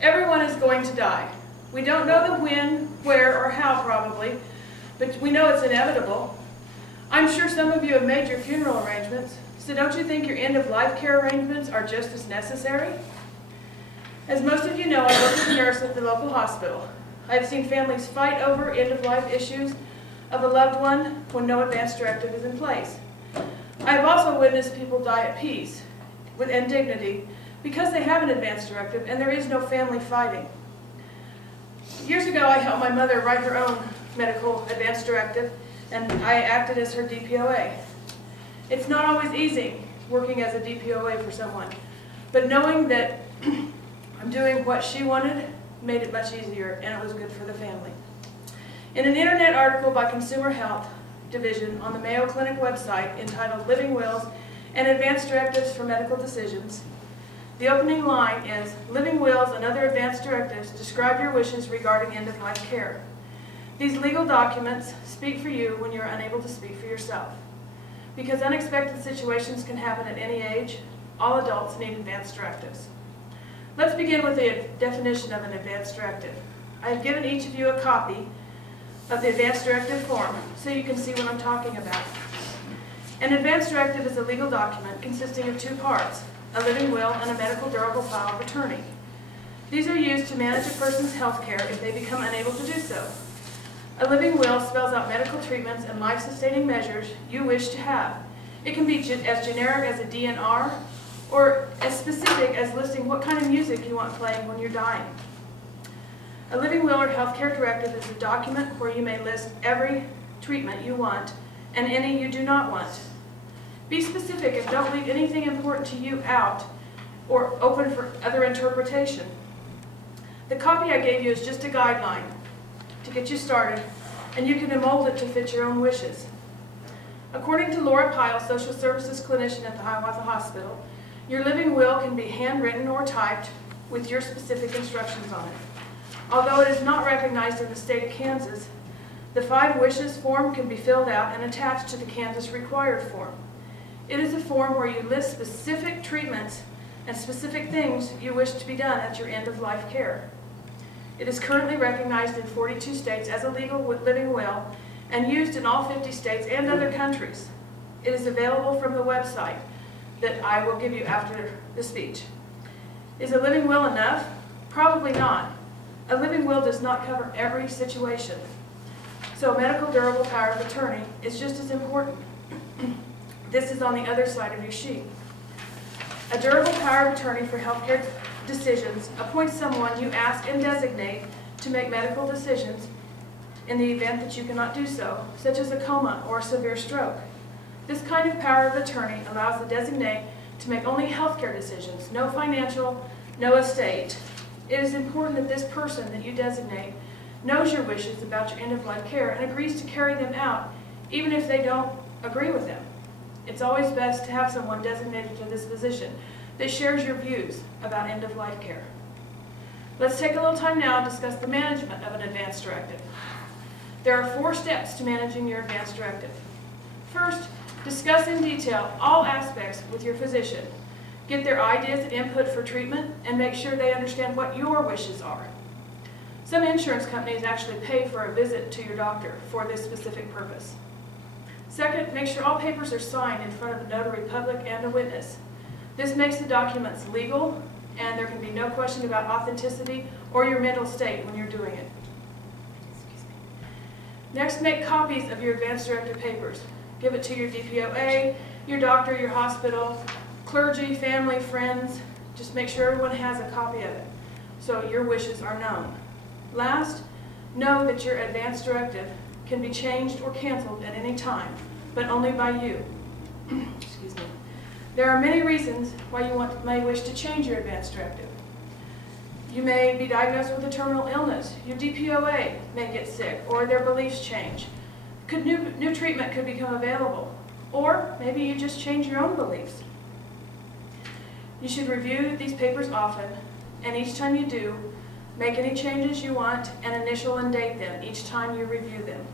Everyone is going to die. We don't know the when, where, or how probably, but we know it's inevitable. I'm sure some of you have made your funeral arrangements, so don't you think your end-of-life care arrangements are just as necessary? As most of you know, I work as a nurse at the local hospital. I've seen families fight over end-of-life issues of a loved one when no advance directive is in place. I have also witnessed people die at peace and dignity because they have an advance directive and there is no family fighting. Years ago, I helped my mother write her own medical advance directive, and I acted as her DPOA. It's not always easy working as a DPOA for someone, but knowing that I'm doing what she wanted made it much easier, and it was good for the family. In an internet article by Consumer Health Division on the Mayo Clinic website entitled Living Wills and Advance Directives for Medical Decisions, the opening line is, "Living wills and other advance directives describe your wishes regarding end-of-life care. These legal documents speak for you when you are unable to speak for yourself. Because unexpected situations can happen at any age, all adults need advance directives." Let's begin with the definition of an advance directive. I have given each of you a copy of the advance directive form so you can see what I'm talking about. An advance directive is a legal document consisting of two parts, a living will and a medical durable power of attorney. These are used to manage a person's health care if they become unable to do so. A living will spells out medical treatments and life-sustaining measures you wish to have. It can be as generic as a DNR or as specific as listing what kind of music you want playing when you're dying. A living will or healthcare directive is a document where you may list every treatment you want and any you do not want. Be specific and don't leave anything important to you out or open for other interpretation. The copy I gave you is just a guideline to get you started, and you can mold it to fit your own wishes. According to Laura Pyle, social services clinician at the Hiawatha Hospital, your living will can be handwritten or typed with your specific instructions on it. Although it is not recognized in the state of Kansas, the 5 wishes form can be filled out and attached to the Kansas required form. It is a form where you list specific treatments and specific things you wish to be done at your end-of-life care. It is currently recognized in 42 states as a legal living will and used in all 50 states and other countries. It is available from the website that I will give you after the speech. Is a living will enough? Probably not. A living will does not cover every situation. So a medical durable power of attorney is just as important. This is on the other side of your sheet. A durable power of attorney for healthcare decisions appoints someone you ask and designate to make medical decisions in the event that you cannot do so, such as a coma or a severe stroke. This kind of power of attorney allows the designate to make only healthcare decisions, no financial, no estate. It is important that this person that you designate knows your wishes about your end-of-life care and agrees to carry them out, even if they don't agree with them. It's always best to have someone designated to this position that shares your views about end-of-life care. Let's take a little time now to discuss the management of an advance directive. There are 4 steps to managing your advance directive. First, discuss in detail all aspects with your physician. Get their ideas and input for treatment and make sure they understand what your wishes are. Some insurance companies actually pay for a visit to your doctor for this specific purpose. Second, make sure all papers are signed in front of a notary public and a witness. This makes the documents legal, and there can be no question about authenticity or your mental state when you're doing it. Next, make copies of your advance directive papers. Give it to your DPOA, your doctor, your hospital, clergy, family, friends. Just make sure everyone has a copy of it so your wishes are known. Last, know that your advance directive can be changed or canceled at any time, but only by you. Excuse me. There are many reasons why you may wish to change your advance directive. You may be diagnosed with a terminal illness. Your DPOA may get sick, or their beliefs change. New treatment could become available, or maybe you just change your own beliefs. You should review these papers often, and each time you do, make any changes you want and initial and date them each time you review them.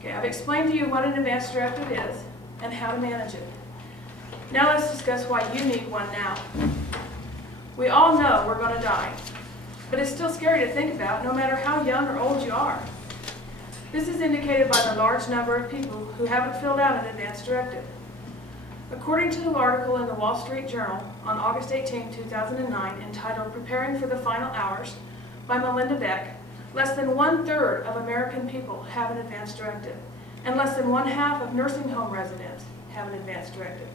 Okay, I've explained to you what an advance directive is and how to manage it. Now let's discuss why you need one now. We all know we're going to die, but it's still scary to think about no matter how young or old you are. This is indicated by the large number of people who haven't filled out an advance directive. According to the article in the Wall Street Journal on August 18, 2009, entitled "Preparing for the Final Hours" by Melinda Beck, less than 1/3 of American people have an advance directive, and less than 1/2 of nursing home residents have an advance directive.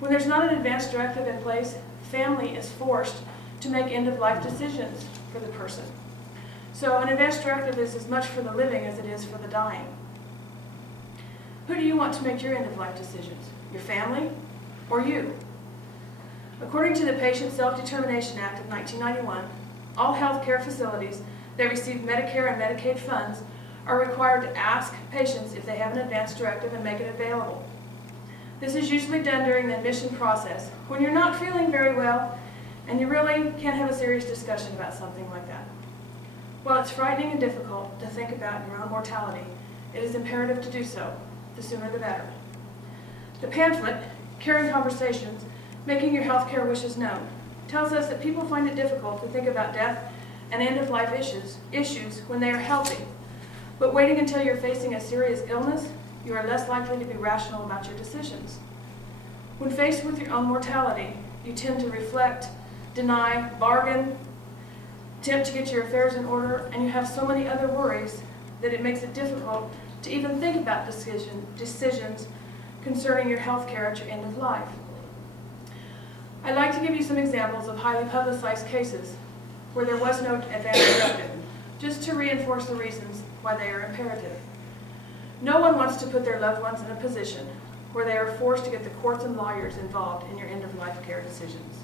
When there's not an advance directive in place, family is forced to make end-of-life decisions for the person. So an advance directive is as much for the living as it is for the dying. Who do you want to make your end-of-life decisions? Your family or you? According to the Patient Self-Determination Act of 1991, all healthcare facilities that receive Medicare and Medicaid funds are required to ask patients if they have an advance directive and make it available. This is usually done during the admission process when you're not feeling very well and you really can't have a serious discussion about something like that. While it's frightening and difficult to think about your own mortality, it is imperative to do so. The sooner the better. The pamphlet, Caring Conversations, Making Your Healthcare Wishes Known, tells us that people find it difficult to think about death and end-of-life issues when they are healthy. But waiting until you're facing a serious illness, you are less likely to be rational about your decisions. When faced with your own mortality, you tend to reflect, deny, bargain, attempt to get your affairs in order, and you have so many other worries that it makes it difficult to even think about decisions concerning your health care at your end of life. I'd like to give you some examples of highly publicized cases where there was no advance directive, just to reinforce the reasons why they are imperative. No one wants to put their loved ones in a position where they are forced to get the courts and lawyers involved in your end-of-life care decisions.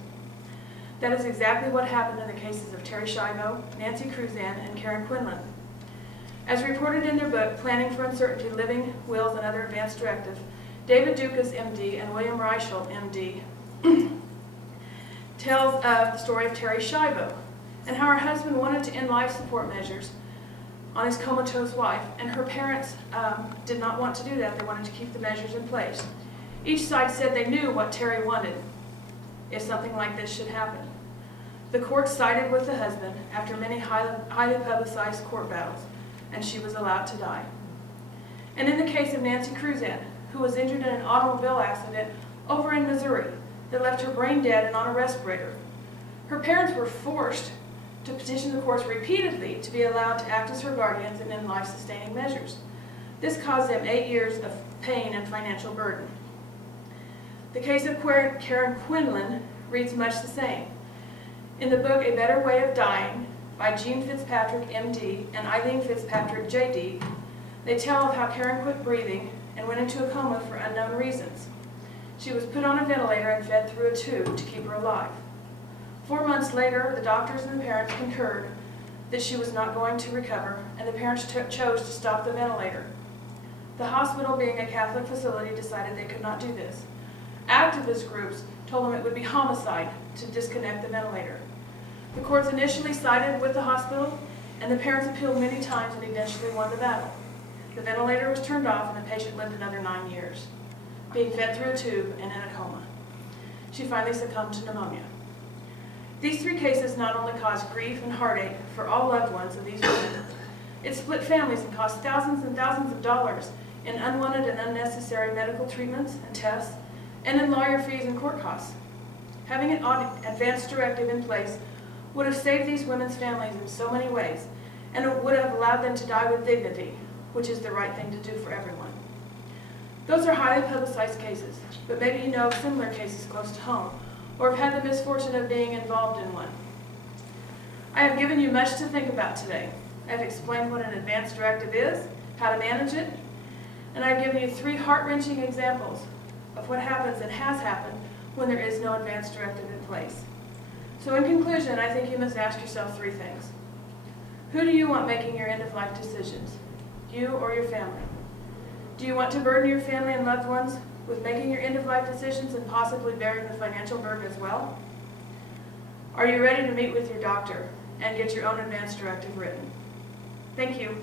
That is exactly what happened in the cases of Terri Schiavo, Nancy Cruzan, and Karen Quinlan. As reported in their book, Planning for Uncertainty, Living Wills and Other Advance Directives, David Dukas, MD, and William Reichel, MD, tells of the story of Terri Schiavo and how her husband wanted to end life support measures on his comatose wife, and her parents did not want to do that. They wanted to keep the measures in place. Each side said they knew what Terri wanted if something like this should happen. The court sided with the husband after many highly publicized court battles, and she was allowed to die. And in the case of Nancy Cruzan, who was injured in an automobile accident over in Missouri that left her brain dead and on a respirator, her parents were forced to petition the courts repeatedly to be allowed to act as her guardians and in life-sustaining measures. This caused them 8 years of pain and financial burden. The case of Karen Quinlan reads much the same. In the book A Better Way of Dying by Jean Fitzpatrick, MD, and Eileen Fitzpatrick, JD, they tell of how Karen quit breathing and went into a coma for unknown reasons. She was put on a ventilator and fed through a tube to keep her alive. 4 months later, the doctors and the parents concurred that she was not going to recover, and the parents chose to stop the ventilator. The hospital, being a Catholic facility, decided they could not do this. Activist groups told them it would be homicide to disconnect the ventilator. The courts initially sided with the hospital, and the parents appealed many times and eventually won the battle. The ventilator was turned off, and the patient lived another 9 years, being fed through a tube and in a coma. She finally succumbed to pneumonia. These 3 cases not only caused grief and heartache for all loved ones of these women, it split families and cost thousands and thousands of dollars in unwanted and unnecessary medical treatments and tests, and in lawyer fees and court costs. Having an advance directive in place would have saved these women's families in so many ways, and it would have allowed them to die with dignity, which is the right thing to do for everyone. Those are highly publicized cases, but maybe you know of similar cases close to home, or have had the misfortune of being involved in one. I have given you much to think about today. I have explained what an advance directive is, how to manage it, and I have given you 3 heart-wrenching examples of what happens and has happened when there is no advance directive in place. So in conclusion, I think you must ask yourself 3 things. Who do you want making your end-of-life decisions? You or your family? Do you want to burden your family and loved ones with making your end-of-life decisions and possibly bearing the financial burden as well? Are you ready to meet with your doctor and get your own advance directive written? Thank you.